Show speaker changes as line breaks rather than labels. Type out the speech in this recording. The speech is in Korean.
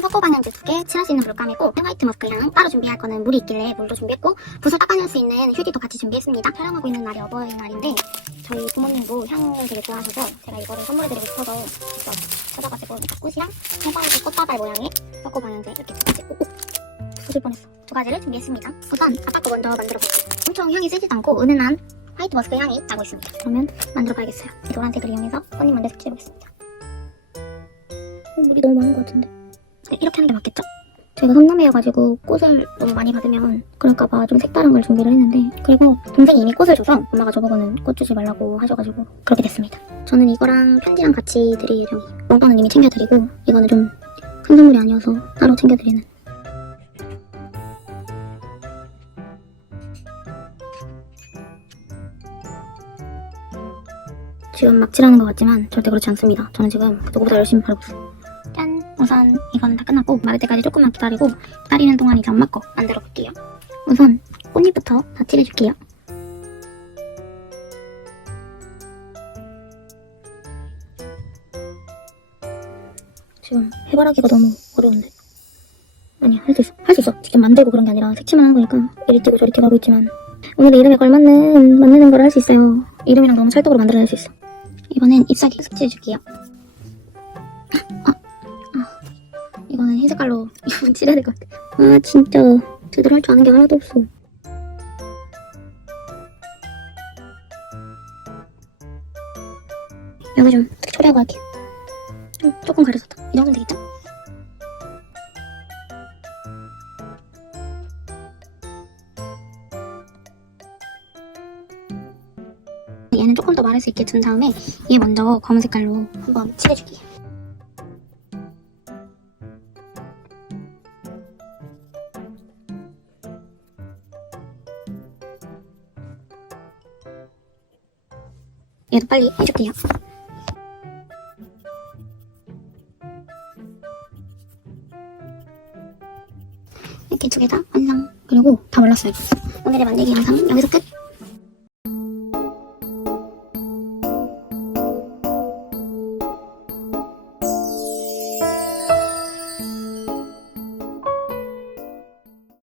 섞어 방향제 두 개, 칠할 수 있는 물감이고 화이트 머스크 향 따로 준비할 거는 물이 있길래 물도 준비했고 붓을 닦아낼 수 있는 휴지도 같이 준비했습니다. 촬영하고 있는 날이 어버이날인데 저희 부모님도 향을 되게 좋아하셔서 제가 이거를 선물해드리고 싶어서 직접 찾아가지고 꽃이랑 해바라기 꽃다발 모양의 섞어 방향제 이렇게 두 가지 오, 오. 부술 뻔했어. 두 가지를 준비했습니다. 우선 아빠 거 먼저 만들어 볼게요. 엄청 향이 세지도 않고 은은한 화이트 머스크 향이 나고 있습니다. 그러면 만들어 봐야겠어요. 이 노란색을 이용해서 꽃잎 만들 색칠해 보겠습니다. 오, 물이 너무 많은 것 같은데. 네, 이렇게 하는 게 맞겠죠? 제가 삼남매여가지고 꽃을 너무 많이 받으면 그럴까봐 좀 색다른 걸 준비를 했는데 그리고 동생이 이미 꽃을 줘서 엄마가 저보고는 꽃 주지 말라고 하셔가지고 그렇게 됐습니다. 저는 이거랑 편지랑 같이 드릴 예정이에요. 용돈은 이미 챙겨드리고 이거는 좀 큰 선물이 아니어서 따로 챙겨드리는 지금 막 칠하는 것 같지만 절대 그렇지 않습니다. 저는 지금 누구보다 열심히 바르고 있어요. 짠! 우선 이거는 다 끝났고 마를 때까지 조금만 기다리고 기다리는 동안 이제 엄마 거 만들어 볼게요. 우선 꽃잎부터 다 칠해줄게요. 지금 해바라기가 너무 어려운데. 아니야, 할 수 있어. 할 수 있어. 직접 만들고 그런 게 아니라 색칠만 하는 거니까 이리 뛰고 저리 뛰고 하고 있지만 오늘의 이름에 걸맞는 만드는 걸 할 수 있어요. 이름이랑 너무 찰떡으로 만들어낼 수 있어. 이번엔 잎사귀 색칠해줄게요. 흰 색깔로 칠해야 될 것 같아. 아 진짜 제대로 할 줄 아는 게 하나도 없어. 여기 좀 처리하고 할게요. 좀 조금 가려졌다. 이 정도면 되겠죠? 얘는 조금 더 마를 수 있게 둔 다음에 얘 먼저 검은 색깔로 한번 칠해줄게요. 얘도 빨리 해줄게요. 이렇게 두 개 다 완성. 그리고 다 말랐어요. 오늘의 만들기 영상 여기서 끝.